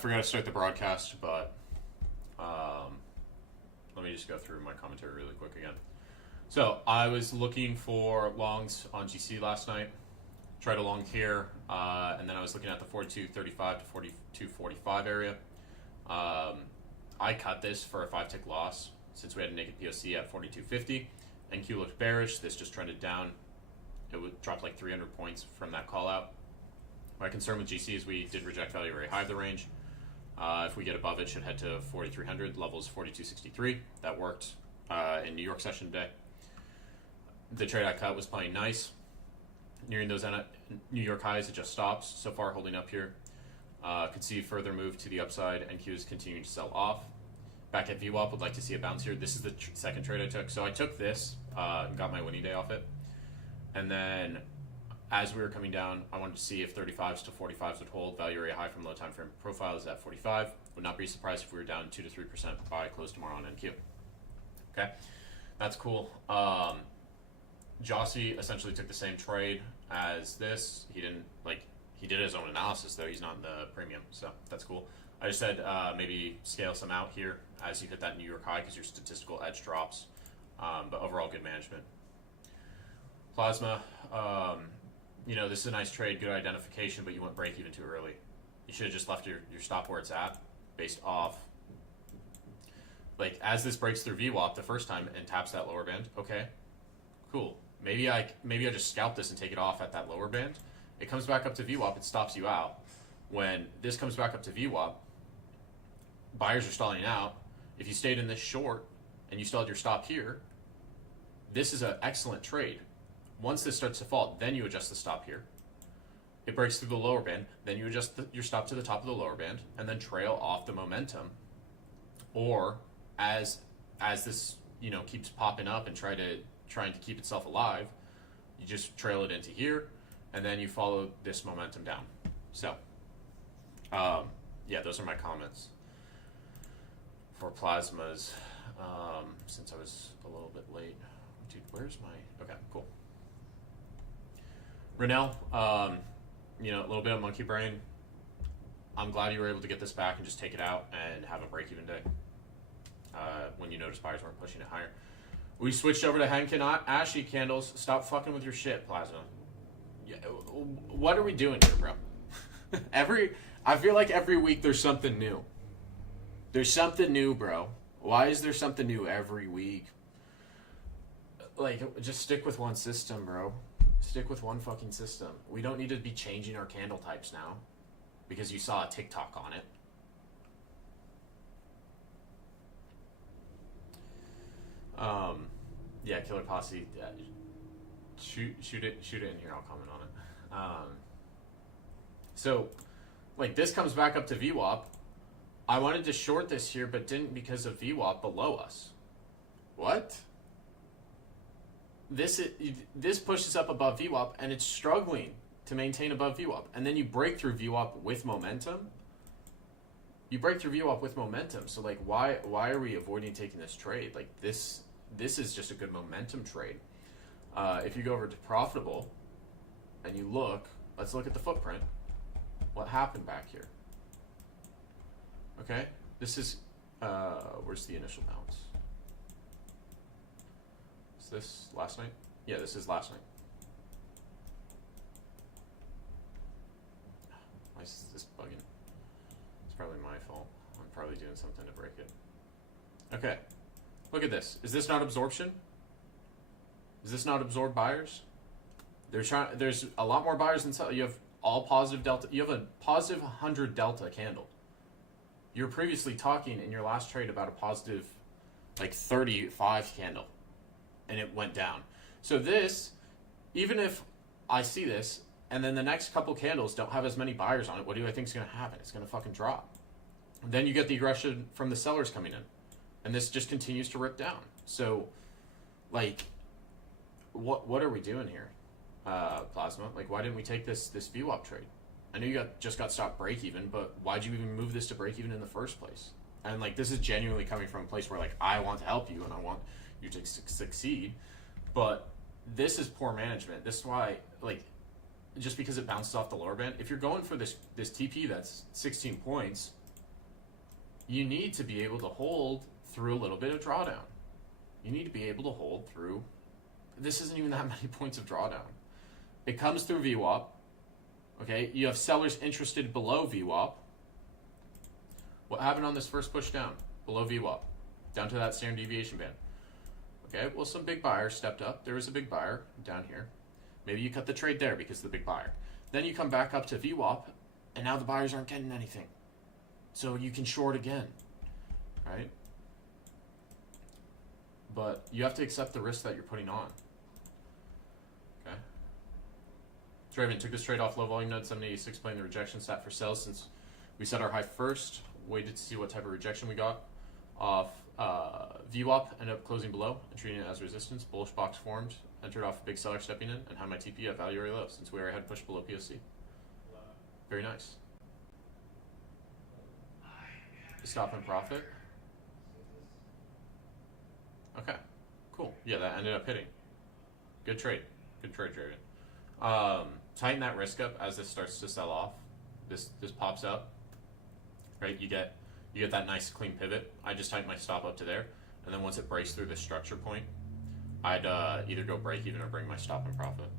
forgot to start the broadcast, but let me just go through my commentary really quick again. So I was looking for longs on GC last night. Tried a long here, and then I was looking at the 42.35 to 42.45 area. I cut this for a 5-tick loss since we had a naked POC at 42.50. NQ looked bearish. This just trended down. It would drop like 300 points from that call out. My concern with GC is we did reject value very high of the range. If we get above it, should head to 4,300. Levels 42.63. That worked in New York session today. The trade I cut was playing nice. Nearing those New York highs, it just stops. So far, holding up here. Could see further move to the upside. NQ is continuing to sell off. Back at VWAP, would like to see a bounce here. This is the second trade I took. So I took this and got my winning day off it. And then as we were coming down, I wanted to see if 35s to 45s would hold. Value area high from low time frame profile is at 45. Would not be surprised if we were down 2 to 3% by close tomorrow on NQ. Okay, that's cool. Jossie essentially took the same trade as this. He did his own analysis though. He's not in the premium, so that's cool. I just said maybe scale some out here as you hit that New York high because your statistical edge drops. But overall, good management. Plasma, this is a nice trade, good identification, but you went break even too early. You should have just left your stop where it's at based off. Like, as this breaks through VWAP the first time and taps that lower band, okay, cool. Maybe I just scalp this and take it off at that lower band. It comes back up to VWAP, it stops you out. When this comes back up to VWAP, buyers are stalling out. If you stayed in this short and you still had your stop here, this is an excellent trade. Once this starts to fall, then you adjust the stop here. It breaks through the lower band, then you adjust your stop to the top of the lower band, and then trail off the momentum. Or as this keeps popping up and trying to keep itself alive, you just trail it into here, and then you follow this momentum down. So, those are my comments for plasmas. Since I was a little bit late, dude, where's my? Okay, cool. Renell, a little bit of monkey brain. I'm glad you were able to get this back and just take it out and have a break-even day when you notice buyers weren't pushing it higher. We switched over to Henkin Ashy candles. Stop fucking with your shit, Plasma. Yeah, what are we doing here, bro? I feel like every week there's something new. There's something new, bro. Why is there something new every week? Like, just stick with one system, bro. Stick with one fucking system. We don't need to be changing our candle types now because you saw a TikTok on it. Killer Posse. Shoot it in here. I'll comment on it. So, this comes back up to VWAP. I wanted to short this here, but didn't because of VWAP below us. What? This pushes up above VWAP, and it's struggling to maintain above VWAP. And then you break through VWAP with momentum. So, why are we avoiding taking this trade? This is just a good momentum trade. If you go over to profitable and you look, let's look at the footprint. What happened back here? Okay, this is, where's the initial bounce? Is this last night? Yeah, this is last night. Why is this bugging? It's probably my fault. I'm probably doing something to break it. Okay, look at this. Is this not absorption? Is this not absorbed buyers? There's a lot more buyers than sellers. You have all positive delta. You have a positive 100 delta candle. You were previously talking in your last trade about a positive 35 candle, and it went down. So this, even if I see this, and then the next couple candles don't have as many buyers on it, what do I think is going to happen? It's going to fucking drop. And then you get the aggression from the sellers coming in, and this just continues to rip down. So, what are we doing here, Plasma? Why didn't we take this VWAP trade? I know you just got stopped break even, but why'd you even move this to break even in the first place? And this is genuinely coming from a place where I want to help you and I want you to succeed, but this is poor management. This is why just because it bounces off the lower band, if you're going for this TP that's 16 points, you need to be able to hold through a little bit of drawdown. You need to be able to hold through. This isn't even that many points of drawdown. It comes through VWAP. Okay, you have sellers interested below VWAP. What happened on this first push down? Below VWAP. Down to that standard deviation band. Okay, well, some big buyers stepped up. There was a big buyer down here. Maybe you cut the trade there because of the big buyer. Then you come back up to VWAP, and now the buyers aren't getting anything. So you can short again, right? But you have to accept the risk that you're putting on. Okay. Draven took this trade off low volume node 786, playing the rejection sat for sales since we set our high first. Waited to see what type of rejection we got off VWAP, ended up closing below and treating it as resistance. Bullish box formed, entered off a big seller stepping in, and had my TP at value area low since we already had pushed below POC. Very nice. Stop and profit. Okay, cool. Yeah, that ended up hitting. Good trade. Good trade, Draven. Tighten that risk up as this starts to sell off. This pops up. Right, you get that nice clean pivot. I just tighten my stop up to there, and then once it breaks through this structure point, I'd either go break even or bring my stop and profit.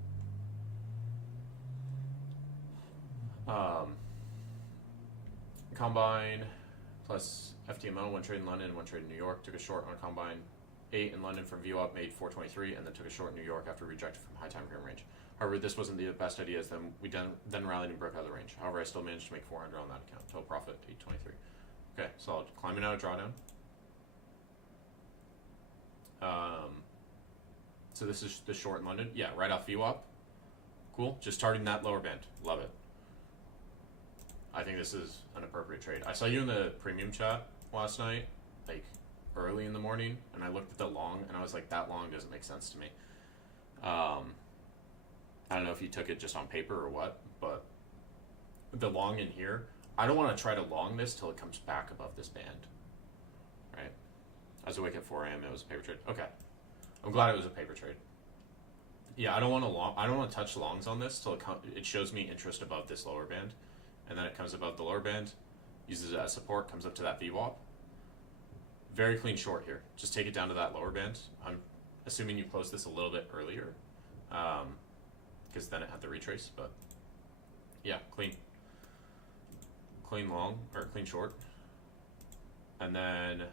Combine plus FTMO, one trade in London and one trade in New York. Took a short on Combine 8 in London from VWAP, made 423, and then took a short in New York after rejected from high time frame range. However, this wasn't the best idea, as then we then rallied and broke out of the range. However, I still managed to make 400 on that account. Total profit 823. Okay, solid. Climbing out of drawdown. So this is the short in London. Yeah, right off VWAP. Cool. Just targeting that lower band. Love it. I think this is an appropriate trade. I saw you in the premium chat last night, like early in the morning, and I looked at the long, and I was like, that long doesn't make sense to me. I don't know if you took it just on paper or what, but the long in here, I don't want to try to long this till it comes back above this band, right? I was awake at 4 a.m. It was a paper trade. Okay, I'm glad it was a paper trade. Yeah, I don't want to touch longs on this till it shows me interest above this lower band, and then it comes above the lower band, uses it as support, comes up to that VWAP. Very clean short here. Just take it down to that lower band. I'm assuming you closed this a little bit earlier, because then it had the retrace. But yeah, clean long or clean short, and then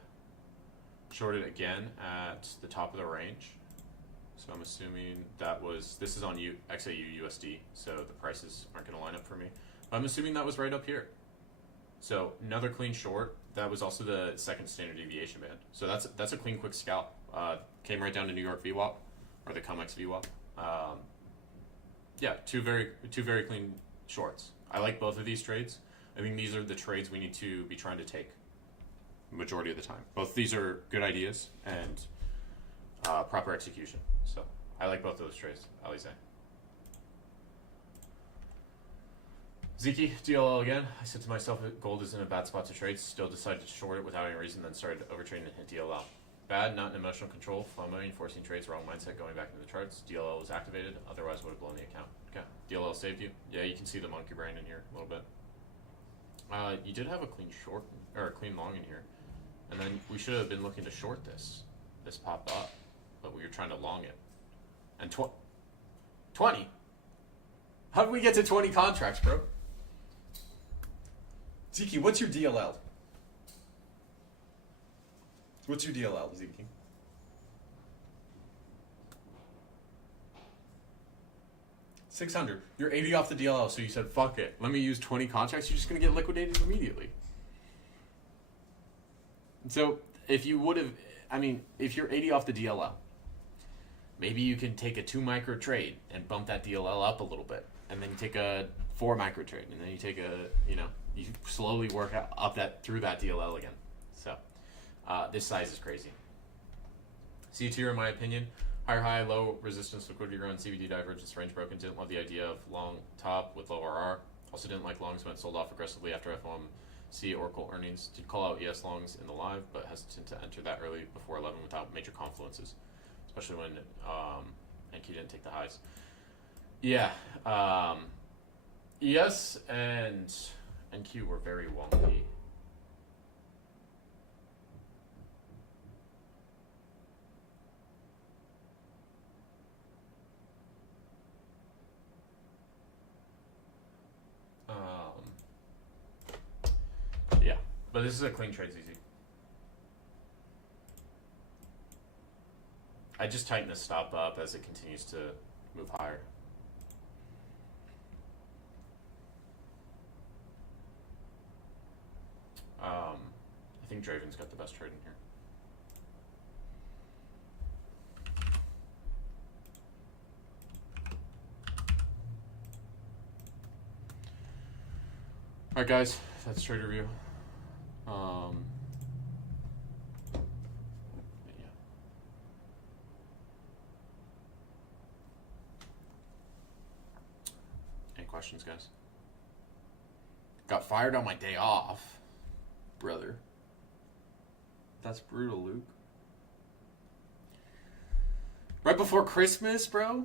shorted again at the top of the range. So I'm assuming this is on XAU USD, so the prices aren't going to line up for me. But I'm assuming that was right up here. So another clean short. That was also the second standard deviation band. So that's a clean quick scalp. Came right down to New York VWAP, or the COMEX VWAP. Yeah, two very clean shorts. I like both of these trades. I think these are the trades we need to be trying to take majority of the time. Both these are good ideas and proper execution. So I like both of those trades, Alize. Ziki, DLL again. I said to myself that gold is in a bad spot to trade. Still decided to short it without any reason, then started overtrading and hit DLL. Bad, not an emotional control. FOMO, forcing trades, wrong mindset, going back into the charts. DLL was activated, otherwise would have blown the account. Okay, DLL saved you. Yeah, you can see the monkey brain in here a little bit. You did have a clean short, or a clean long in here. And then we should have been looking to short this pop up, but we were trying to long it. And 20? How did we get to 20 contracts, bro? Ziki, what's your DLL? What's your DLL, Ziki? $600. You're 80 off the DLL, so you said, fuck it. Let me use 20 contracts. You're just going to get liquidated immediately. So if you would have, if you're 80 off the DLL, maybe you can take a 2 micro trade and bump that DLL up a little bit. And then you take a 4 micro trade. And then you take you slowly work up through that DLL again. So this size is crazy. C tier, in my opinion, higher high, low resistance, liquidity run, CBD divergence, range broken. Didn't love the idea of long top with low RR. Also didn't like longs when it sold off aggressively after FOMC Oracle earnings. Did call out ES longs in the live, but hesitant to enter that early before 11 without major confluences, especially when Enki didn't take the highs. Yeah, ES and NQ were very wonky. But this is a clean trade, ZZ. I just tighten the stop up as it continues to move higher. I think Draven's got the best trade in here. All right, guys, that's trade review. Yeah. Any questions, guys? Got fired on my day off, brother. That's brutal, Luke. Right before Christmas, bro?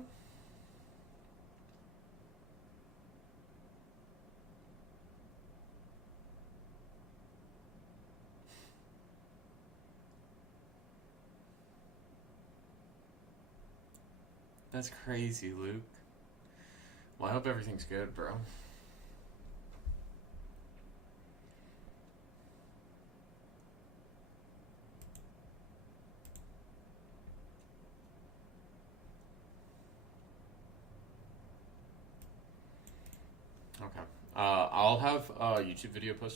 That's crazy, Luke. Well, I hope everything's good, bro. Okay. I'll have a YouTube video posted